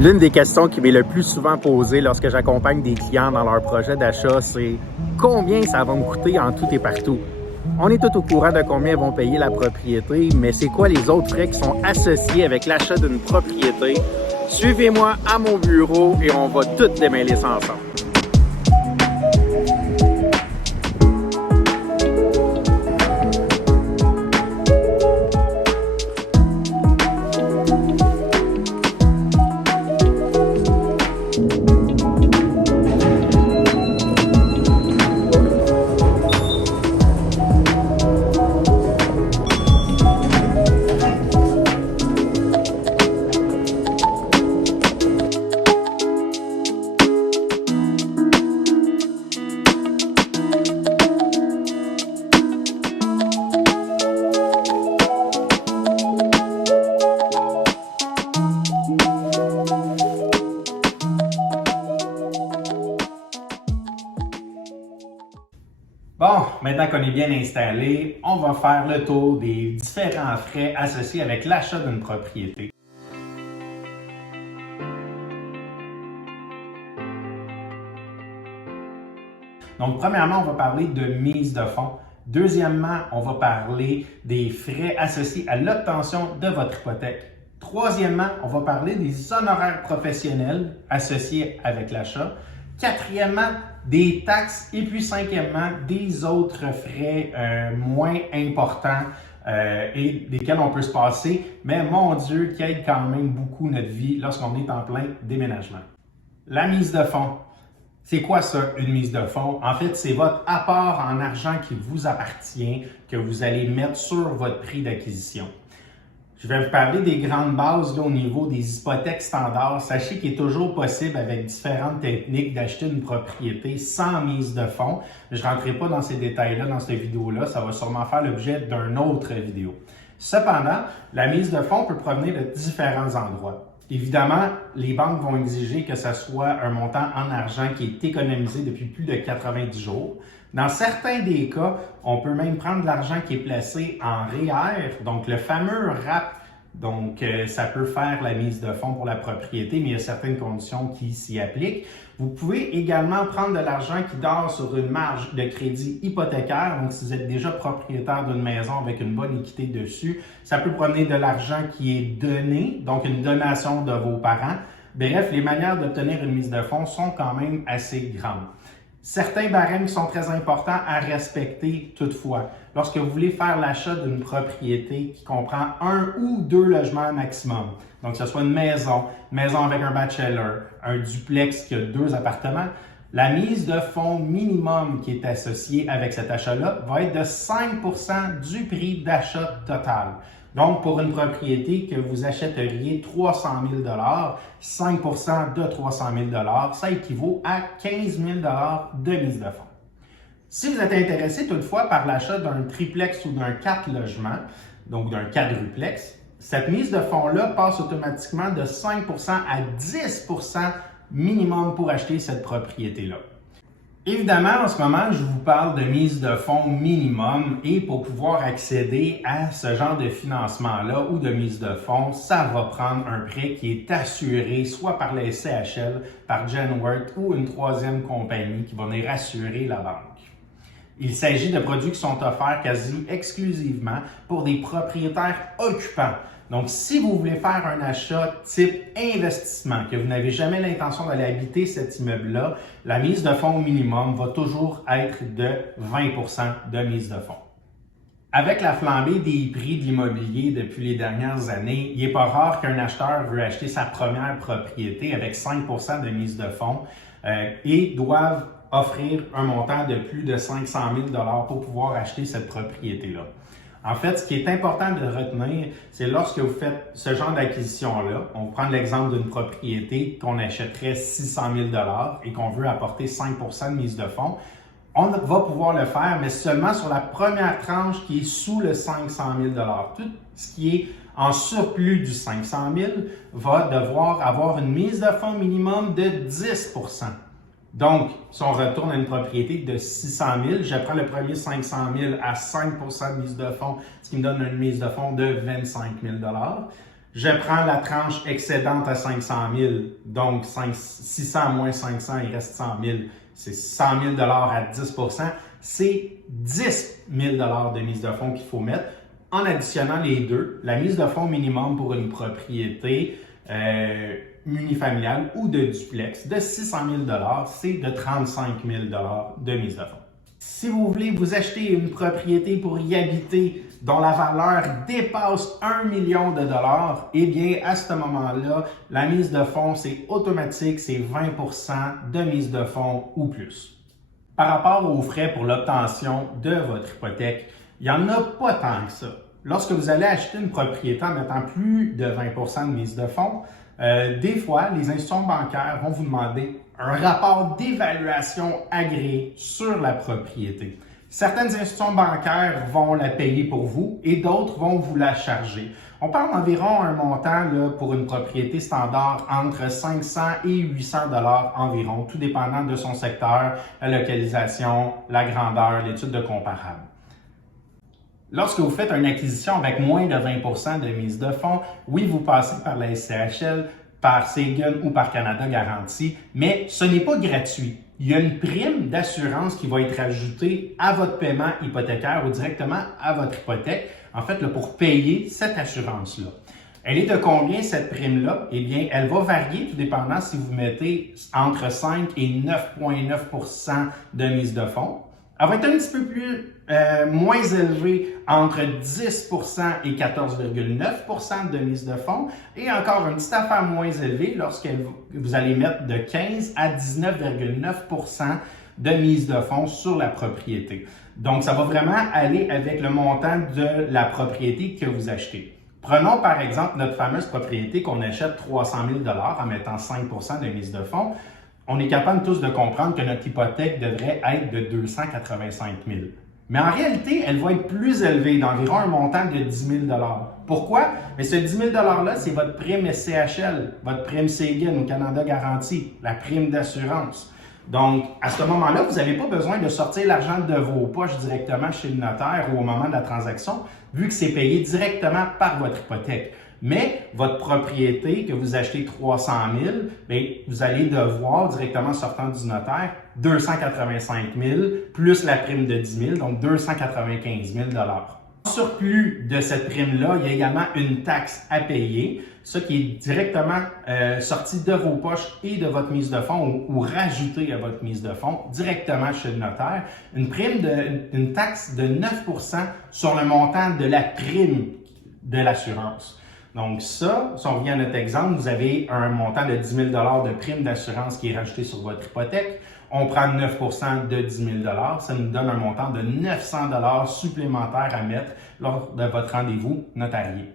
L'une des questions qui m'est le plus souvent posée lorsque j'accompagne des clients dans leur projet d'achat, c'est combien ça va me coûter en tout et partout? On est tout au courant de combien ils vont payer la propriété, mais c'est quoi les autres frais qui sont associés avec l'achat d'une propriété? Suivez-moi à mon bureau et on va tout démêler ça ensemble. Bon, maintenant qu'on est bien installé, on va faire le tour des différents frais associés avec l'achat d'une propriété. Donc, premièrement, on va parler de mise de fonds. Deuxièmement, on va parler des frais associés à l'obtention de votre hypothèque. Troisièmement, on va parler des honoraires professionnels associés avec l'achat. Quatrièmement, des taxes. Et puis cinquièmement, des autres frais moins importants et desquels on peut se passer, mais mon Dieu, qui aident quand même beaucoup notre vie lorsqu'on est en plein déménagement. La mise de fonds. C'est quoi ça, une mise de fonds? En fait, c'est votre apport en argent qui vous appartient, que vous allez mettre sur votre prix d'acquisition. Je vais vous parler des grandes bases là, au niveau des hypothèques standards. Sachez qu'il est toujours possible avec différentes techniques d'acheter une propriété sans mise de fonds. Je ne rentrerai pas dans ces détails-là dans cette vidéo-là. Ça va sûrement faire l'objet d'une autre vidéo. Cependant, la mise de fonds peut provenir de différents endroits. Évidemment, les banques vont exiger que ce soit un montant en argent qui est économisé depuis plus de 90 jours. Dans certains des cas, on peut même prendre de l'argent qui est placé en REER, donc le fameux RAP. Donc, ça peut faire la mise de fonds pour la propriété, mais il y a certaines conditions qui s'y appliquent. Vous pouvez également prendre de l'argent qui dort sur une marge de crédit hypothécaire. Donc, si vous êtes déjà propriétaire d'une maison avec une bonne équité dessus, ça peut provenir de l'argent qui est donné, donc une donation de vos parents. Bref, les manières d'obtenir une mise de fonds sont quand même assez grandes. Certains barèmes qui sont très importants à respecter toutefois. Lorsque vous voulez faire l'achat d'une propriété qui comprend un ou deux logements maximum, donc que ce soit une maison avec un bachelor, un duplex qui a 2 appartements, la mise de fonds minimum qui est associée avec cet achat-là va être de 5 % du prix d'achat total. Donc, pour une propriété que vous achèteriez 300 000 $, 5 % de 300 000 $, ça équivaut à 15 000 $ de mise de fonds. Si vous êtes intéressé toutefois par l'achat d'un triplex ou d'un 4 logements, donc d'un quadruplex, cette mise de fonds-là passe automatiquement de 5 % à 10 % minimum pour acheter cette propriété-là. Évidemment, en ce moment, je vous parle de mise de fonds minimum et pour pouvoir accéder à ce genre de financement-là ou de mise de fonds, ça va prendre un prêt qui est assuré soit par la SCHL, par Genworth ou une troisième compagnie qui va venir assurer la banque. Il s'agit de produits qui sont offerts quasi exclusivement pour des propriétaires occupants. Donc, si vous voulez faire un achat type investissement, que vous n'avez jamais l'intention d'aller habiter cet immeuble-là, la mise de fonds minimum va toujours être de 20 % de mise de fonds. Avec la flambée des prix de l'immobilier depuis les dernières années, il n'est pas rare qu'un acheteur veut acheter sa première propriété avec 5 % de mise de fonds et doivent offrir un montant de plus de 500 000 $ pour pouvoir acheter cette propriété-là. En fait, ce qui est important de retenir, c'est lorsque vous faites ce genre d'acquisition-là, on prend l'exemple d'une propriété qu'on achèterait 600 000 $ et qu'on veut apporter 5 % de mise de fonds, on va pouvoir le faire, mais seulement sur la première tranche qui est sous le 500 000 $. Tout ce qui est en surplus du 500 000 va devoir avoir une mise de fonds minimum de 10 %. Donc, si on retourne à une propriété de 600 000, je prends le premier 500 000 à 5 % de mise de fonds, ce qui me donne une mise de fonds de 25 000 $. Je prends la tranche excédente à 500 000, donc 600 moins 500, il reste 100 000. C'est 100 000 à 10 c'est 10 000 de mise de fonds qu'il faut mettre. En additionnant les deux, la mise de fonds minimum pour une propriété unifamiliale ou de duplex de 600 000 c'est de 35 000 de mise de fonds. Si vous voulez vous acheter une propriété pour y habiter dont la valeur dépasse 1 million de dollars, eh bien, à ce moment-là, la mise de fonds, c'est automatique, c'est 20% de mise de fonds ou plus. Par rapport aux frais pour l'obtention de votre hypothèque, il n'y en a pas tant que ça. Lorsque vous allez acheter une propriété en mettant plus de 20% de mise de fonds, des fois, les institutions bancaires vont vous demander un rapport d'évaluation agréé sur la propriété. Certaines institutions bancaires vont la payer pour vous et d'autres vont vous la charger. On parle d'environ un montant là, pour une propriété standard entre 500 et 800 dollars environ, tout dépendant de son secteur, la localisation, la grandeur, l'étude de comparable. Lorsque vous faites une acquisition avec moins de 20% de mise de fonds, oui, vous passez par la SCHL, par Sagen ou par Canada Garantie, mais ce n'est pas gratuit. Il y a une prime d'assurance qui va être ajoutée à votre paiement hypothécaire ou directement à votre hypothèque, en fait, là, pour payer cette assurance-là. Elle est de combien cette prime-là? Eh bien, elle va varier tout dépendant si vous mettez entre 5 et 9,9% de mise de fonds. Elle va être un petit peu moins élevée entre 10% et 14,9% de mise de fonds et encore une petite affaire moins élevée lorsque vous allez mettre de 15 à 19,9% de mise de fonds sur la propriété. Donc, ça va vraiment aller avec le montant de la propriété que vous achetez. Prenons par exemple notre fameuse propriété qu'on achète 300 000 en mettant 5% de mise de fonds. On est capable tous de comprendre que notre hypothèque devrait être de 285 000. Mais en réalité, elle va être plus élevée, d'environ un montant de 10 000 Pourquoi? Mais ce 10 000 $-là, c'est votre prime SCHL, votre prime Sagen ou Canada Garantie, la prime d'assurance. Donc, à ce moment-là, vous n'avez pas besoin de sortir l'argent de vos poches directement chez le notaire ou au moment de la transaction, vu que c'est payé directement par votre hypothèque. Mais votre propriété que vous achetez 300 000, bien, vous allez devoir directement sortant du notaire 285 000 plus la prime de 10 000, donc 295 000 En surplus de cette prime-là, il y a également une taxe à payer, ça qui est directement sorti de vos poches et de votre mise de fonds ou rajouté à votre mise de fonds directement chez le notaire. Une taxe de 9% sur le montant de la prime de l'assurance. Donc ça, si on revient à notre exemple, vous avez un montant de 10 000 de prime d'assurance qui est rajouté sur votre hypothèque. On prend 9% de 10 000 ça nous donne un montant de 900 supplémentaires à mettre lors de votre rendez-vous notarié.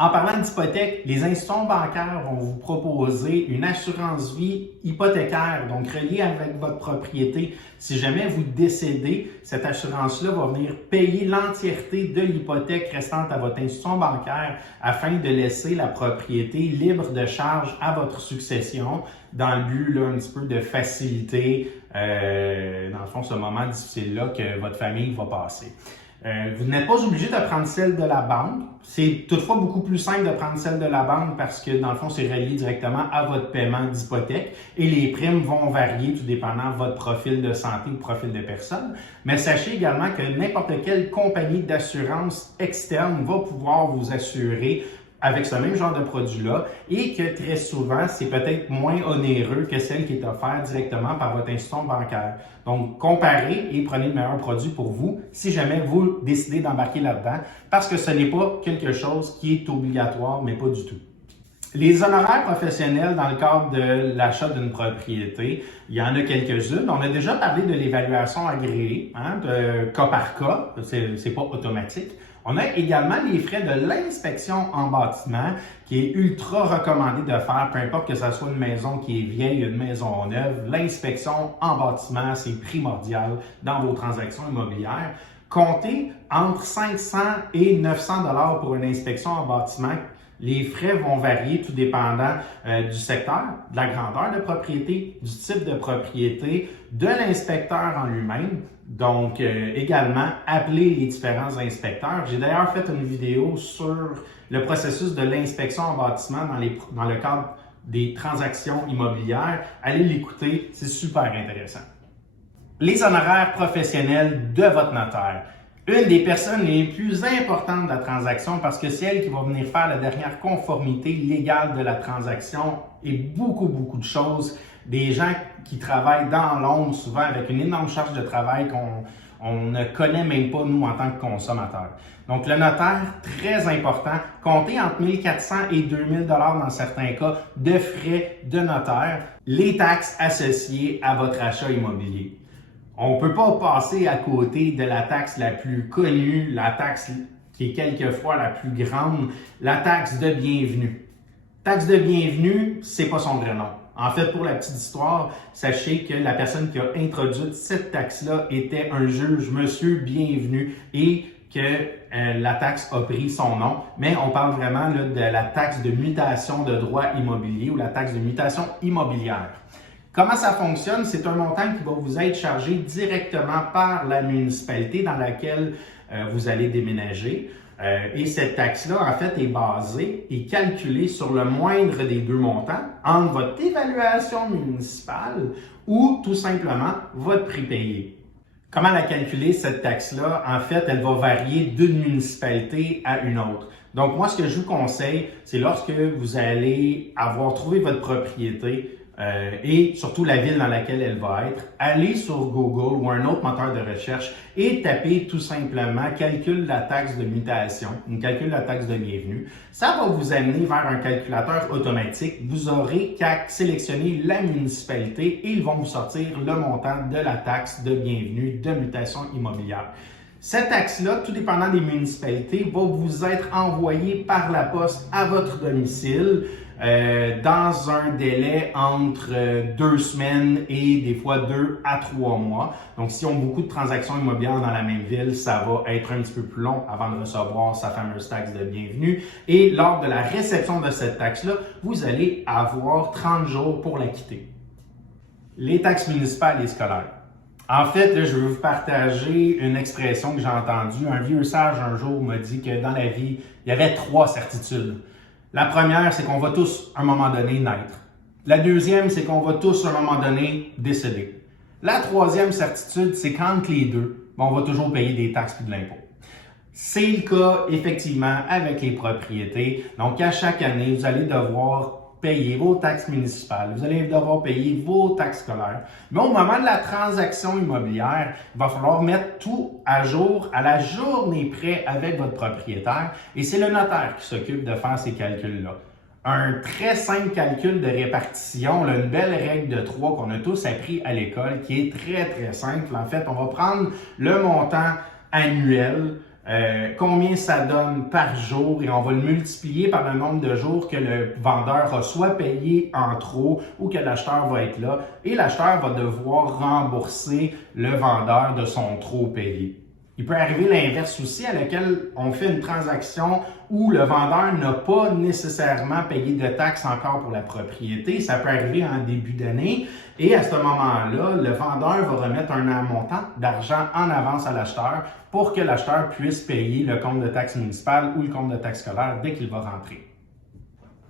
En parlant d'hypothèque, les institutions bancaires vont vous proposer une assurance vie hypothécaire, donc reliée avec votre propriété. Si jamais vous décédez, cette assurance-là va venir payer l'entièreté de l'hypothèque restante à votre institution bancaire afin de laisser la propriété libre de charge à votre succession dans le but là, un petit peu de faciliter, dans le fond, ce moment difficile-là que votre famille va passer. Vous n'êtes pas obligé de prendre celle de la banque. C'est toutefois beaucoup plus simple de prendre celle de la banque parce que, dans le fond, c'est relié directement à votre paiement d'hypothèque et les primes vont varier tout dépendant de votre profil de santé ou profil de personne. Mais sachez également que n'importe quelle compagnie d'assurance externe va pouvoir vous assurer avec ce même genre de produit-là et que très souvent, c'est peut-être moins onéreux que celle qui est offerte directement par votre institution bancaire. Donc, comparez et prenez le meilleur produit pour vous si jamais vous décidez d'embarquer là-dedans parce que ce n'est pas quelque chose qui est obligatoire, mais pas du tout. Les honoraires professionnels dans le cadre de l'achat d'une propriété, il y en a quelques-unes. On a déjà parlé de l'évaluation agréée, de cas par cas, c'est pas automatique. On a également les frais de l'inspection en bâtiment qui est ultra recommandé de faire, peu importe que ce soit une maison qui est vieille, une maison neuve. L'inspection en bâtiment, c'est primordial dans vos transactions immobilières. Comptez entre 500 et 900 $ pour une inspection en bâtiment Les frais vont varier tout dépendant du secteur, de la grandeur de propriété, du type de propriété, de l'inspecteur en lui-même. Donc, également, appeler les différents inspecteurs. J'ai d'ailleurs fait une vidéo sur le processus de l'inspection en bâtiment dans le cadre des transactions immobilières. Allez l'écouter, c'est super intéressant. Les honoraires professionnels de votre notaire. Une des personnes les plus importantes de la transaction parce que c'est elle qui va venir faire la dernière conformité légale de la transaction et beaucoup de choses. Des gens qui travaillent dans l'ombre souvent avec une énorme charge de travail qu'on ne connaît même pas nous en tant que consommateurs. Donc le notaire, très important, comptez entre 1400 et 2000 dans certains cas de frais de notaire, les taxes associées à votre achat immobilier. On ne peut pas passer à côté de la taxe la plus connue, la taxe qui est quelquefois la plus grande, la taxe de bienvenue. Taxe de bienvenue, c'est pas son vrai nom. En fait, pour la petite histoire, sachez que la personne qui a introduit cette taxe-là était un juge, Monsieur Bienvenu, et que la taxe a pris son nom. Mais on parle vraiment là, de la taxe de mutation de droit immobilier ou la taxe de mutation immobilière. Comment ça fonctionne? C'est un montant qui va vous être chargé directement par la municipalité dans laquelle vous allez déménager. Et cette taxe-là, en fait, est basée et calculée sur le moindre des deux montants entre votre évaluation municipale ou tout simplement votre prix payé. Comment la calculer, cette taxe-là? En fait, elle va varier d'une municipalité à une autre. Donc, moi, ce que je vous conseille, c'est lorsque vous allez avoir trouvé votre propriété, et surtout la ville dans laquelle elle va être, allez sur Google ou un autre moteur de recherche et tapez tout simplement calcul de la taxe de mutation, calcul de la taxe de bienvenue. Ça va vous amener vers un calculateur automatique. Vous aurez qu'à sélectionner la municipalité et ils vont vous sortir le montant de la taxe de bienvenue de mutation immobilière. Cette taxe-là, tout dépendant des municipalités, va vous être envoyée par la poste à votre domicile dans un délai entre 2 semaines et des fois 2 à 3 mois. Donc, si on a beaucoup de transactions immobilières dans la même ville, ça va être un petit peu plus long avant de recevoir sa fameuse taxe de bienvenue. Et lors de la réception de cette taxe-là, vous allez avoir 30 jours pour l'acquitter. Les taxes municipales et scolaires. En fait, là, je vais vous partager une expression que j'ai entendue. Un vieux sage un jour m'a dit que dans la vie, il y avait 3 certitudes. La première, c'est qu'on va tous, à un moment donné, naître. La deuxième, c'est qu'on va tous, à un moment donné, décéder. La troisième certitude, c'est qu'entre les deux, on va toujours payer des taxes et de l'impôt. C'est le cas, effectivement, avec les propriétés. Donc, à chaque année, vous allez devoir payer vos taxes municipales, vous allez devoir payer vos taxes scolaires. Mais au moment de la transaction immobilière, il va falloir mettre tout à jour à la journée près avec votre propriétaire et c'est le notaire qui s'occupe de faire ces calculs-là. Un très simple calcul de répartition, là, une belle règle de 3 qu'on a tous appris à l'école qui est très simple. En fait, on va prendre le montant annuel, combien ça donne par jour et on va le multiplier par le nombre de jours que le vendeur a soit payé en trop ou que l'acheteur va être là et l'acheteur va devoir rembourser le vendeur de son trop payé. Il peut arriver l'inverse aussi à laquelle on fait une transaction où le vendeur n'a pas nécessairement payé de taxes encore pour la propriété. Ça peut arriver en début d'année et à ce moment-là, le vendeur va remettre un montant d'argent en avance à l'acheteur pour que l'acheteur puisse payer le compte de taxe municipale ou le compte de taxe scolaire dès qu'il va rentrer.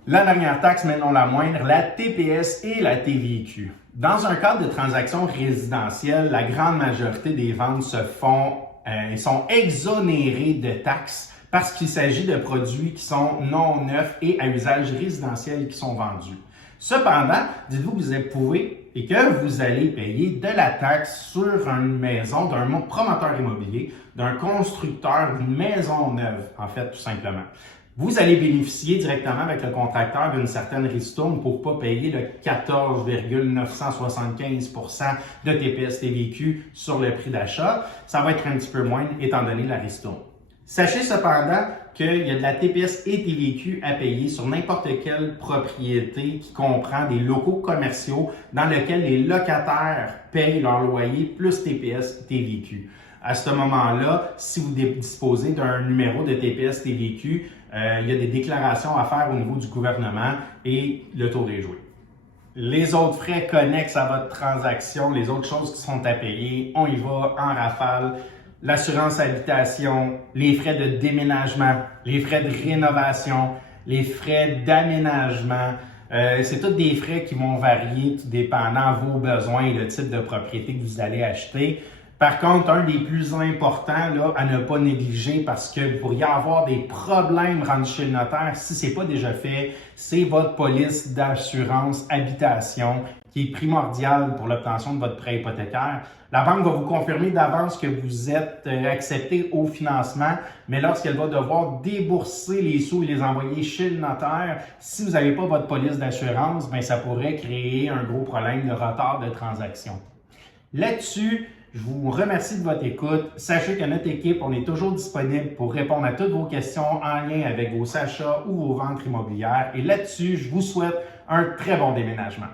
La dernière taxe, mais non la moindre, la TPS et la TVQ. Dans un cadre de transaction résidentielle, la grande majorité des ventes se font ils sont exonérés de taxes parce qu'il s'agit de produits qui sont non neufs et à usage résidentiel qui sont vendus. Cependant, dites-vous que vous pouvez et que vous allez payer de la taxe sur une maison d'un promoteur immobilier, d'un constructeur d'une maison neuve, en fait, tout simplement. Vous allez bénéficier directement avec le contracteur d'une certaine ristourne pour ne pas payer le 14,975 % de TPS TVQ sur le prix d'achat. Ça va être un petit peu moins étant donné la ristourne. Sachez cependant qu'il y a de la TPS et TVQ à payer sur n'importe quelle propriété qui comprend des locaux commerciaux dans lesquels les locataires payent leur loyer plus TPS TVQ. À ce moment-là, si vous disposez d'un numéro de TPS TVQ, il y a des déclarations à faire au niveau du gouvernement et le tour est joué. Les autres frais connexes à votre transaction, les autres choses qui sont à payer, on y va en rafale. L'assurance habitation, les frais de déménagement, les frais de rénovation, les frais d'aménagement. C'est tous des frais qui vont varier tout dépendant de vos besoins et le type de propriété que vous allez acheter. Par contre, un des plus importants là, à ne pas négliger parce que vous pourriez avoir des problèmes rendus chez le notaire si ce n'est pas déjà fait, c'est votre police d'assurance habitation qui est primordiale pour l'obtention de votre prêt hypothécaire. La banque va vous confirmer d'avance que vous êtes accepté au financement, mais lorsqu'elle va devoir débourser les sous et les envoyer chez le notaire, si vous n'avez pas votre police d'assurance, bien, ça pourrait créer un gros problème de retard de transaction. Là-dessus, je vous remercie de votre écoute. Sachez que notre équipe, on est toujours disponible pour répondre à toutes vos questions en lien avec vos achats ou vos ventes immobilières. Et là-dessus, je vous souhaite un très bon déménagement.